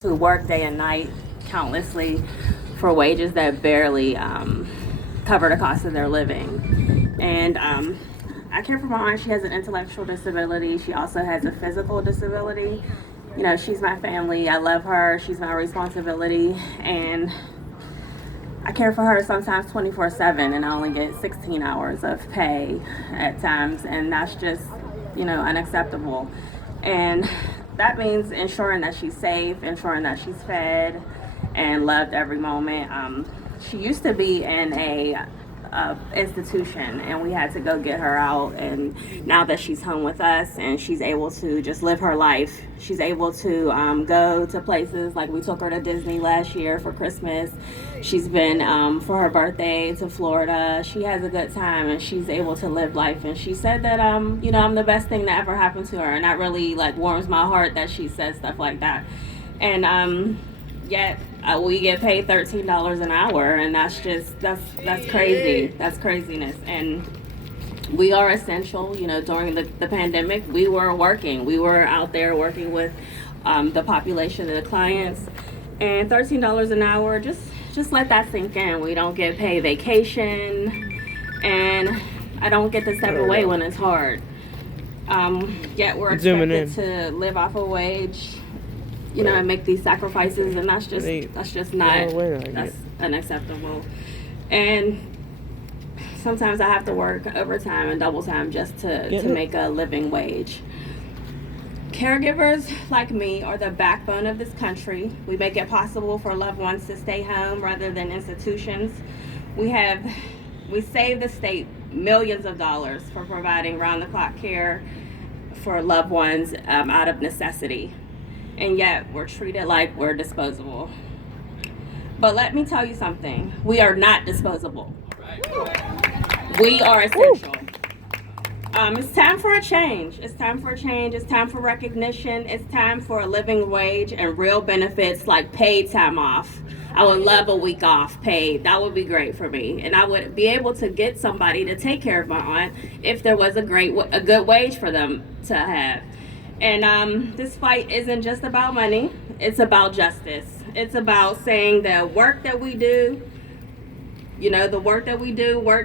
who work day and night countlessly for wages that barely cover the cost of their living. And I care for my aunt. She has an intellectual disability. She also has a physical disability. You know, she's my family. I love her. She's my responsibility. And I care for her sometimes 24/7, and I only get 16 hours of pay at times. And that's just, you know, unacceptable. And that means ensuring that she's safe, ensuring that she's fed and loved every moment. She used to be in a institution, and we had to go get her out, and now that she's home with us and she's able to just live her life, she's able to go to places like we took her to Disney last year for Christmas. She's been for her birthday to Florida. She has a good time and she's able to live life, and she said that you know, I'm the best thing that ever happened to her, and that really like warms my heart that she says stuff like that. And yet we get paid $13 an hour, and that's crazy. That's craziness. And we are essential. You know, during the pandemic, we were working. We were out there working with the population of the clients, and $13 an hour, just let that sink in. We don't get paid vacation, and I don't get to step away when it's hard. Yet we're expected to live off a wage, you know, and make these sacrifices, and that's unacceptable. And sometimes I have to work overtime and double time just to make a living wage. Caregivers like me are the backbone of this country. We make it possible for loved ones to stay home rather than institutions. We save the state millions of dollars for providing round-the-clock care for loved ones out of necessity. And yet we're treated like we're disposable. But let me tell you something. We are not disposable. We are essential. It's time for a change. It's time for a change. It's time for recognition. It's time for a living wage and real benefits like paid time off. I would love a week off paid. That would be great for me. And I would be able to get somebody to take care of my aunt if there was a good wage for them to have. And this fight isn't just about money. It's about justice. It's about saying the work that we do, you know, work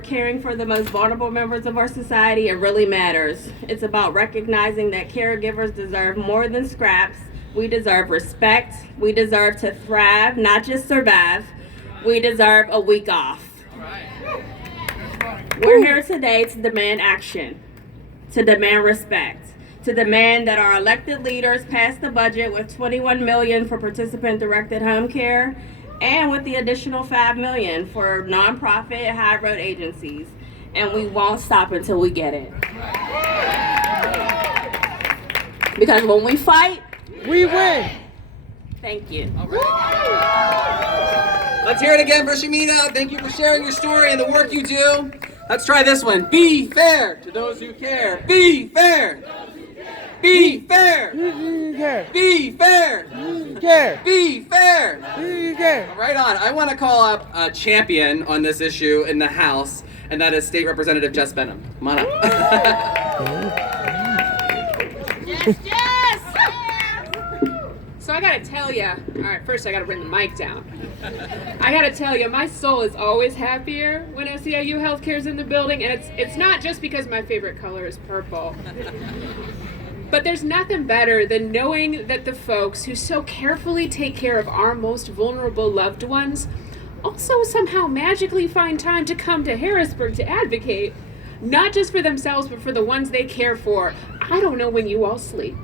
caring for the most vulnerable members of our society, it really matters. It's about recognizing that caregivers deserve more than scraps. We deserve respect. We deserve to thrive, not just survive. We deserve a week off. We're here today to demand action, to demand respect, to demand that our elected leaders pass the budget with $21 million for participant-directed home care, and with the additional $5 million for nonprofit high road agencies. And we won't stop until we get it. Because when we fight, we win. Thank you. All right. Let's hear it again for Shamina. Thank you for sharing your story and the work you do. Let's try this one. Be fair to those who care. Be fair. Be fair. Be fair. Be fair. Right on. I want to call up a champion on this issue in the House, and that is State Representative Jess Benham. Come on up. Yes! So I gotta tell you, all right, first I gotta bring the mic down. I gotta tell you, my soul is always happier when SEIU Healthcare is in the building, and it's not just because my favorite color is purple. But there's nothing better than knowing that the folks who so carefully take care of our most vulnerable loved ones also somehow magically find time to come to Harrisburg to advocate, not just for themselves, but for the ones they care for. I don't know when you all sleep.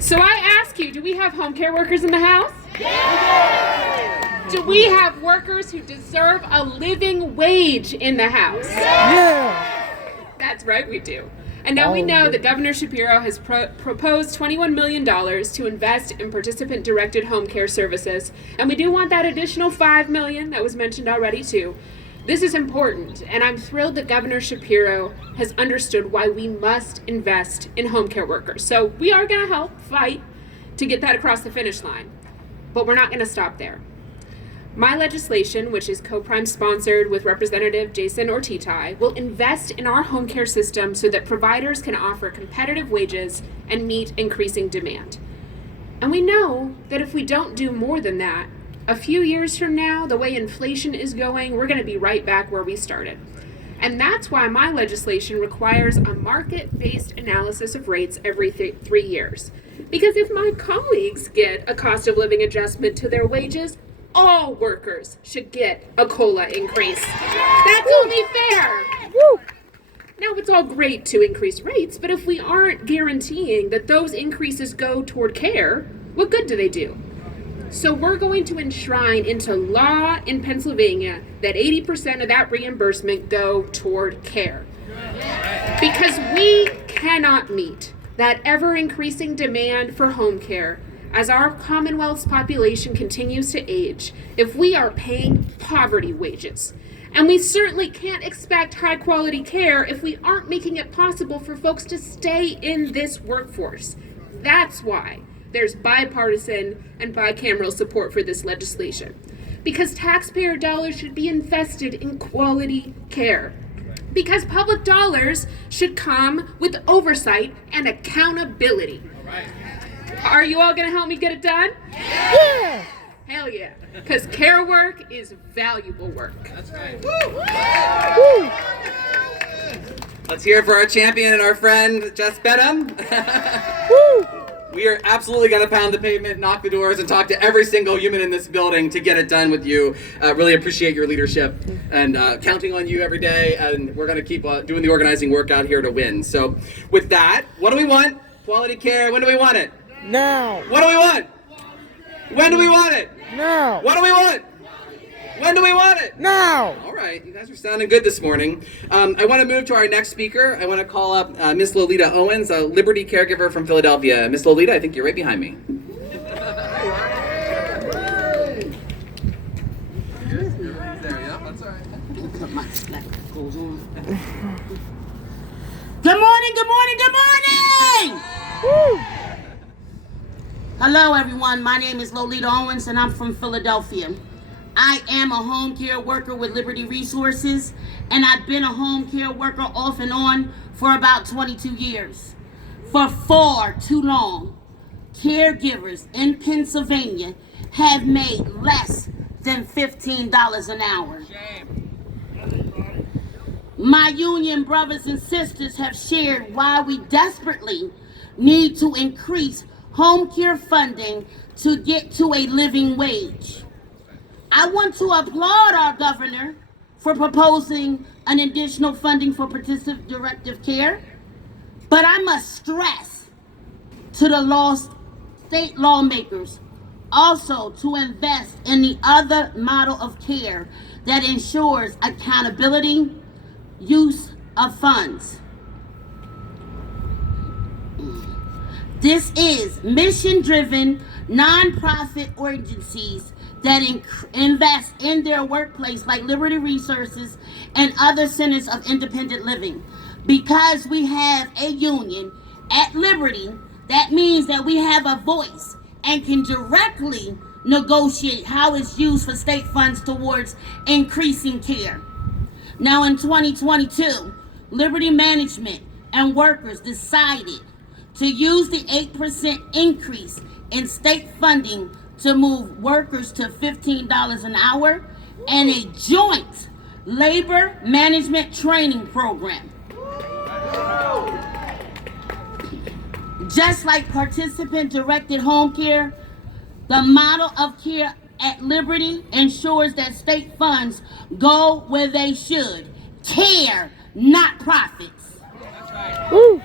So I ask you, do we have home care workers in the house? Yeah! Do we have workers who deserve a living wage in the house? Yeah! That's right, we do. And now we know that Governor Shapiro has proposed $21 million to invest in participant-directed home care services, and we do want that additional $5 million that was mentioned already too. This is important, and I'm thrilled that Governor Shapiro has understood why we must invest in home care workers. So we are going to help fight to get that across the finish line, but we're not going to stop there. My legislation, which is co-prime sponsored with Representative Jason Ortitay, will invest in our home care system so that providers can offer competitive wages and meet increasing demand. And we know that if we don't do more than that, a few years from now, the way inflation is going, we're going to be right back where we started. And that's why my legislation requires a market-based analysis of rates every 3 years. Because if my colleagues get a cost of living adjustment to their wages, all workers should get a COLA increase. That's only fair. Now, it's all great to increase rates, but if we aren't guaranteeing that those increases go toward care, what good do they do? So we're going to enshrine into law in Pennsylvania that 80% of that reimbursement go toward care. Because we cannot meet that ever-increasing demand for home care as our Commonwealth's population continues to age if we are paying poverty wages. And we certainly can't expect high-quality care if we aren't making it possible for folks to stay in this workforce. That's why there's bipartisan and bicameral support for this legislation. Because taxpayer dollars should be invested in quality care. Because public dollars should come with oversight and accountability. Are you all gonna help me get it done? Yeah. Hell yeah. Because care work is valuable work. That's right. Woo. Let's hear it for our champion and our friend, Jess Benham. Woo. We are absolutely going to pound the pavement, knock the doors, and talk to every single human in this building to get it done with you. Really appreciate your leadership and counting on you every day. And we're going to keep doing the organizing work out here to win. So with that, what do we want? Quality care. When do we want it? Now. What do we want? When do we want it? Now. What do we want? When do we want it? Now. All right, you guys are sounding good this morning. I want to move to our next speaker. I want to call up Miss Lolita Owens, a Liberty caregiver from Philadelphia. Miss Lolita, I think you're right behind me. Good morning, good morning, good morning! Woo. Hello, everyone. My name is Lolita Owens, and I'm from Philadelphia. I am a home care worker with Liberty Resources, and I've been a home care worker off and on for about 22 years. For far too long, caregivers in Pennsylvania have made less than $15 an hour. My union brothers and sisters have shared why we desperately need to increase home care funding to get to a living wage. I want to applaud our governor for proposing an additional funding for participant directive care, but I must stress to the state lawmakers also to invest in the other model of care that ensures accountability, use of funds. This is mission-driven, nonprofit agencies that invest in their workplace like Liberty Resources and other centers of independent living. Because we have a union at Liberty, that means that we have a voice and can directly negotiate how it's used for state funds towards increasing care. Now in 2022, Liberty Management and workers decided to use the 8% increase in state funding to move workers to $15 an hour and a joint labor management training program. Just like participant-directed home care, the model of care at Liberty ensures that state funds go where they should. Care, not profits. Woo.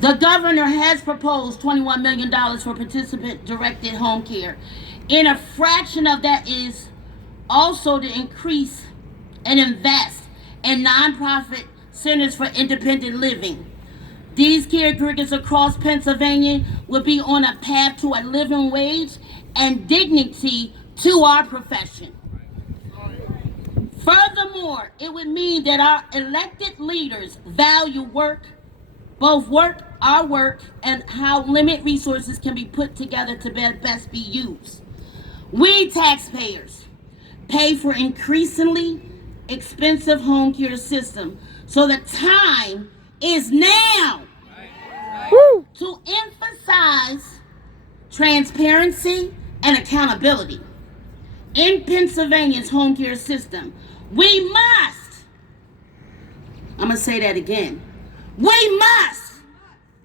The governor has proposed $21 million for participant-directed home care. And a fraction of that is also to increase and invest in nonprofit centers for independent living. These caregivers across Pennsylvania will be on a path to a living wage and dignity to our profession. Furthermore, it would mean that our elected leaders value our work, and how limited resources can be put together to best be used. We taxpayers pay for increasingly expensive home care system, so the time is now. Woo! to emphasize transparency and accountability. In Pennsylvania's home care system, we must, I'm going to say that again, we must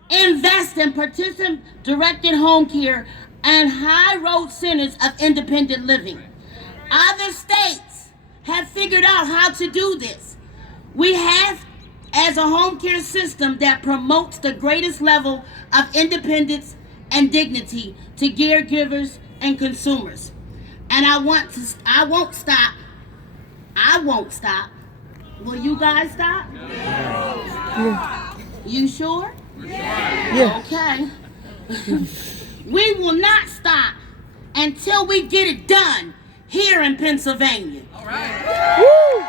invest in participant-directed home care and high road centers of independent living. Other states have figured out how to do this. We have, as a home care system that promotes the greatest level of independence and dignity to caregivers and consumers. And I won't stop. Will you guys stop? You sure? Yeah. Okay. We will not stop until we get it done here in Pennsylvania. All right. Woo!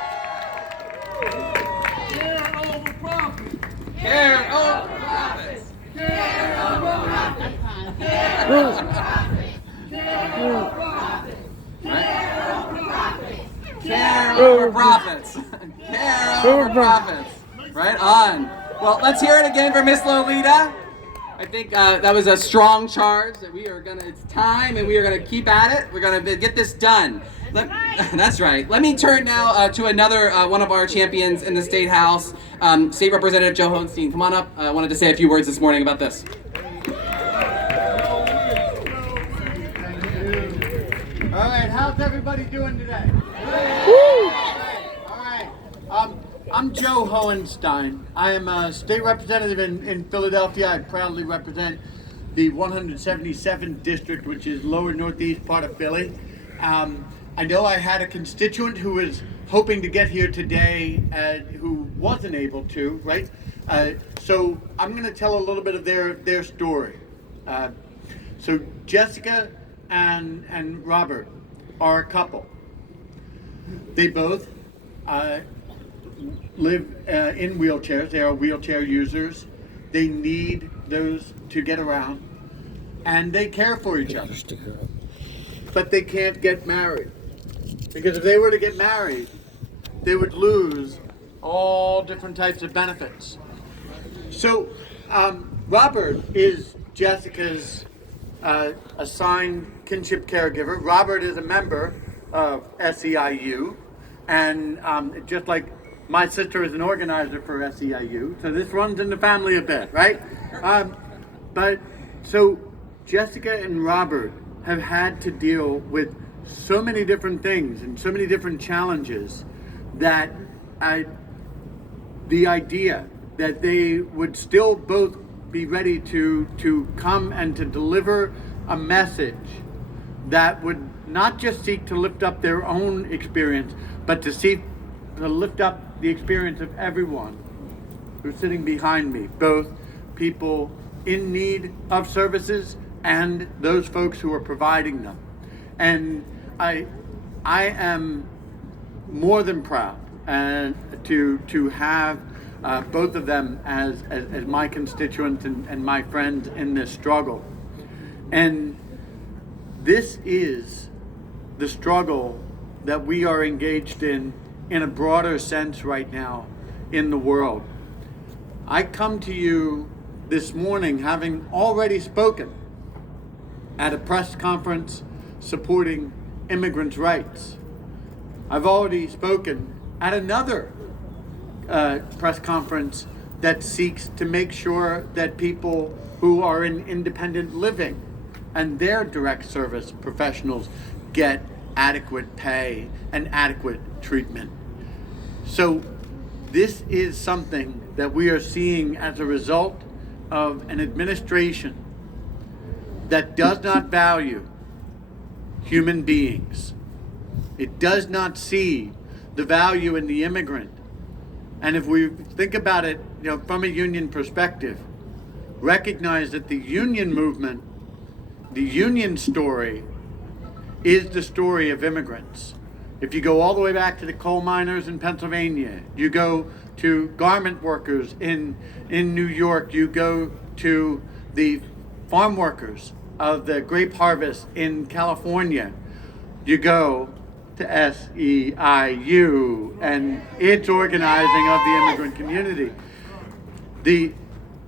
Care over profits. Care over profits. Care over profits. Woo! Care over profits. Care over profits. Right on. Well, let's hear it again for Miss Lolita. I think that was a strong charge that we are gonna, it's time and we are gonna keep at it. We're gonna get this done. That's right. Let me turn now to another one of our champions in the State House, State Representative Joe Hohenstein. Come on up. I wanted to say a few words this morning about this. All right, how's everybody doing today? Woo! All right, I'm Joe Hohenstein. I am a state representative in Philadelphia. I proudly represent the 177th district, which is lower northeast part of Philly. I know I had a constituent who was hoping to get here today who wasn't able to, right? So I'm going to tell a little bit of their story. So Jessica and Robert are a couple. They both live in wheelchairs. They are wheelchair users. They need those to get around, and they care for each other. But they can't get married, because if they were to get married, they would lose all different types of benefits. So Robert is Jessica's assigned kinship caregiver. Robert is a member of SEIU, and just like my sister is an organizer for SEIU, so this runs in the family a bit, right? But so Jessica and Robert have had to deal with so many different things and so many different challenges that the idea that they would still both be ready to come and to deliver a message that would not just seek to lift up their own experience, but to seek to lift up the experience of everyone who's sitting behind me, both people in need of services and those folks who are providing them. And I am more than proud to have both of them as my constituents and my friends in this struggle. And this is the struggle that we are engaged in a broader sense right now in the world. I come to you this morning having already spoken at a press conference supporting immigrants' rights. I've already spoken at another press conference that seeks to make sure that people who are in independent living and their direct service professionals get adequate pay and adequate treatment. So this is something that we are seeing as a result of an administration that does not value human beings. It does not see the value in the immigrant. And if we think about it, from a union perspective, recognize that the union movement, the union story, is the story of immigrants. If you go all the way back to the coal miners in Pennsylvania, you go to garment workers in New York, you go to the farm workers of the grape harvest in California, you go to SEIU and its organizing of the immigrant community.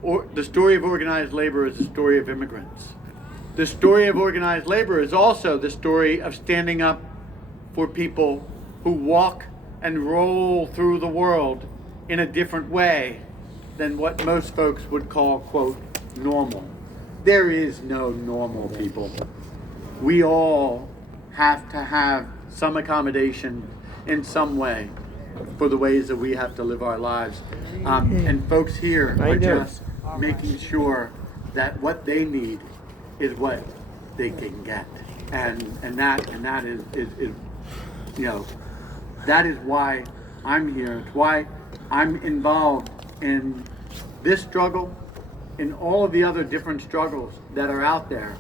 the story of organized labor is the story of immigrants. The story of organized labor is also the story of standing up for people who walk and roll through the world in a different way than what most folks would call, quote, normal. There is no normal, people. We all have to have some accommodation in some way for the ways that we have to live our lives. And folks here are just making sure that what they need is what they can get. And that is you know, that is why I'm here. It's why I'm involved in this struggle, in all of the other different struggles that are out there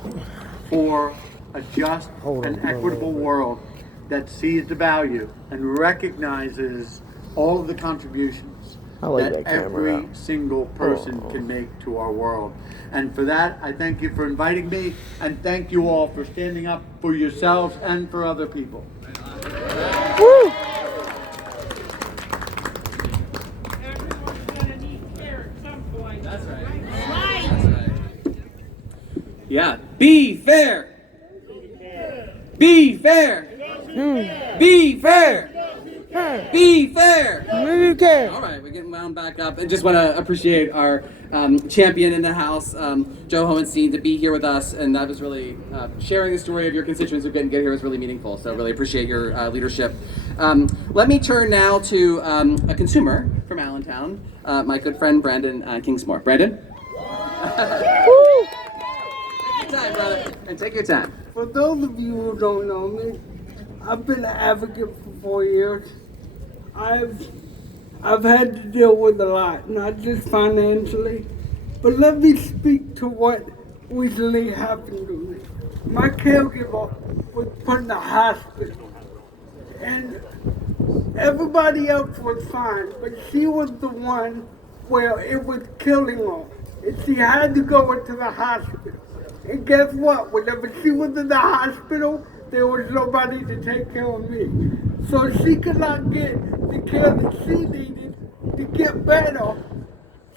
for a just and equitable world that sees the value and recognizes all of the contributions that every single person can make to our world. And for that, I thank you for inviting me, and thank you all for standing up for yourselves and for other people. Woo! That's right. Yeah. Be fair. Be fair. Be fair. Be fair. All right, we're getting wound back up, and just want to appreciate our champion in the house, Joe Hohenstein, to be here with us, and that was really sharing the story of your constituents who couldn't get here was really meaningful. So really appreciate your leadership. Let me turn now to a consumer from Allentown, my good friend Brandon Kingsmore. Brandon. Take your time, brother, and take your time. For those of you who don't know me, I've been an advocate for 4 years. I've had to deal with a lot, not just financially, but let me speak to what recently happened to me. My caregiver was put in the hospital, and everybody else was fine, but she was the one where it was killing her, and she had to go into the hospital. And guess what? Whenever she was in the hospital, there was nobody to take care of me. So she could not get the care that she needed to get better.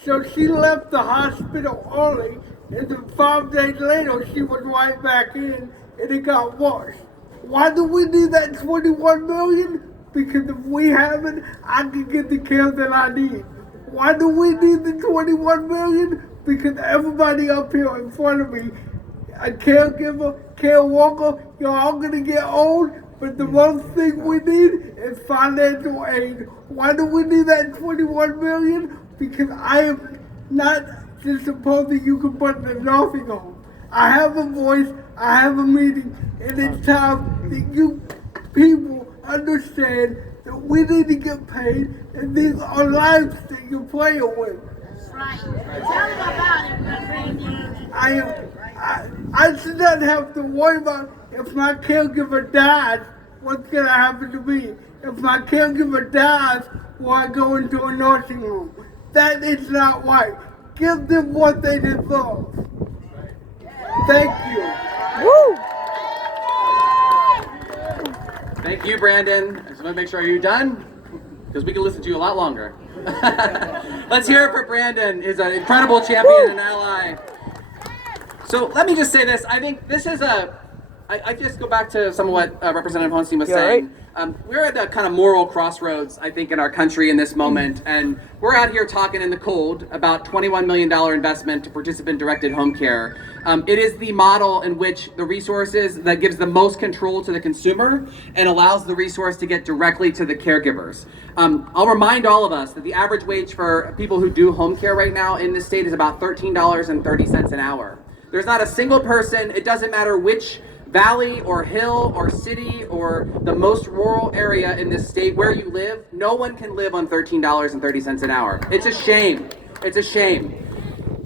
So she left the hospital early, and then 5 days later, she was right back in, and it got worse. Why do we need that $21 million? Because if we have it, I can get the care that I need. Why do we need the $21 million? Because everybody up here in front of me, a caregiver, care worker, you're all gonna get old, but the most thing we need is financial aid. Why do we need that $21 million? Because I am not just supposing you can put the nursing home. I have a voice, I have a meeting, and it's time that you people understand that we need to get paid, and these are lives that you're playing with. Right. Tell them about it, Brandon. I should not have to worry about if my caregiver dies, what's gonna happen to me. If my caregiver dies, will I go into a nursing home? That is not right. Give them what they deserve. Thank you. Woo! Thank you, Brandon. I just want to make sure, are you done? Because we can listen to you a lot longer. Let's hear it for Brandon. He's an incredible champion and ally. So let me just say this. I think this is I just go back to some of what Representative Hohenstein was saying. We're at a kind of moral crossroads, I think, in our country in this moment. And we're out here talking in the cold about $21 million investment to participant-directed home care. It is the model in which the resources that gives the most control to the consumer and allows the resource to get directly to the caregivers. I'll remind all of us that the average wage for people who do home care right now in this state is about $13.30 an hour. There's not a single person, it doesn't matter which valley or hill or city or the most rural area in this state where you live, no one can live on $13.30 an hour. It's a shame. It's a shame.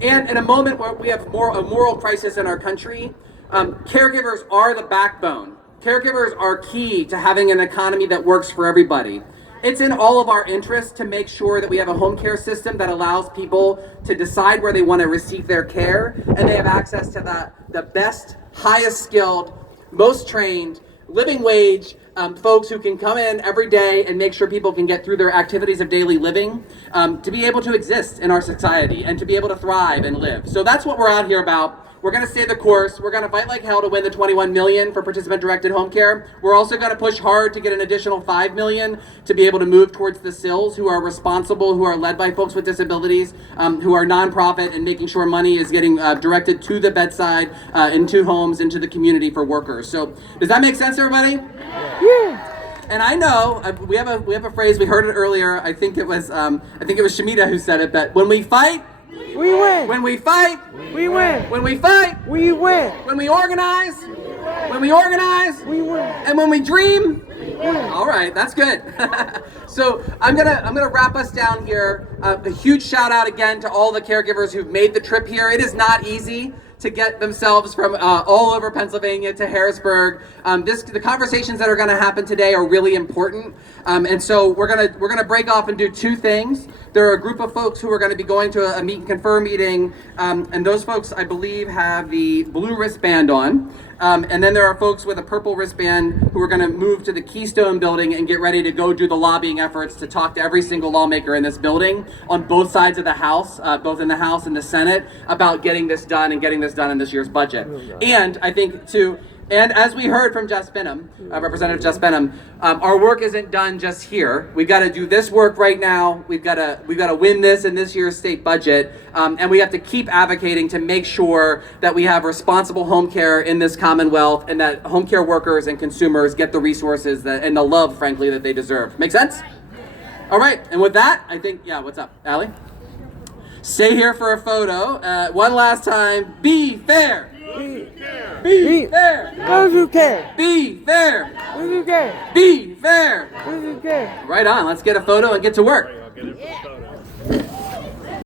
And in a moment where we have a moral crisis in our country, caregivers are the backbone. Caregivers are key to having an economy that works for everybody. It's in all of our interests to make sure that we have a home care system that allows people to decide where they want to receive their care, and they have access to the best, highest skilled, most trained, living wage, folks who can come in every day and make sure people can get through their activities of daily living, to be able to exist in our society and to be able to thrive and live. So that's what we're out here about. We're going to stay the course. We're going to fight like hell to win the $21 million for participant-directed home care. We're also going to push hard to get an additional $5 million to be able to move towards the SILs, who are responsible, who are led by folks with disabilities, who are nonprofit, and making sure money is getting directed to the bedside, into homes, into the community for workers. So does that make sense, everybody? Yeah. And I know we have a phrase. We heard it earlier. I think it was Shemitah who said it. That when we fight, We win. when we fight, We win. when we fight, We win. when we organize, We win. and when we dream. All right, that's good. So I'm gonna wrap us down here. A huge shout out again to all the caregivers who've made the trip here. It is not easy to get themselves from all over Pennsylvania to Harrisburg. The conversations that are going to happen today are really important, and so we're gonna break off and do two things. There are a group of folks who are going to be going to a meet and confer meeting, and those folks, I believe, have the blue wristband on. And then there are folks with a purple wristband who are going to move to the Keystone building and get ready to go do the lobbying efforts to talk to every single lawmaker in this building on both sides of the House, both in the House and the Senate, about getting this done and getting this done in this year's budget. And I think and as we heard from Representative Jess Benham, our work isn't done just here. We've got to do this work right now. We've got to win this in this year's state budget, and we have to keep advocating to make sure that we have responsible home care in this Commonwealth, and that home care workers and consumers get the resources and the love, frankly, that they deserve. Make sense? All right, and with that, I think, what's up, Allie? Stay here for a photo. One last time. Be fair. Be fair. Those who care. Be fair. Those who care. Be fair. Those who care. Right on. Let's get a photo and get to work.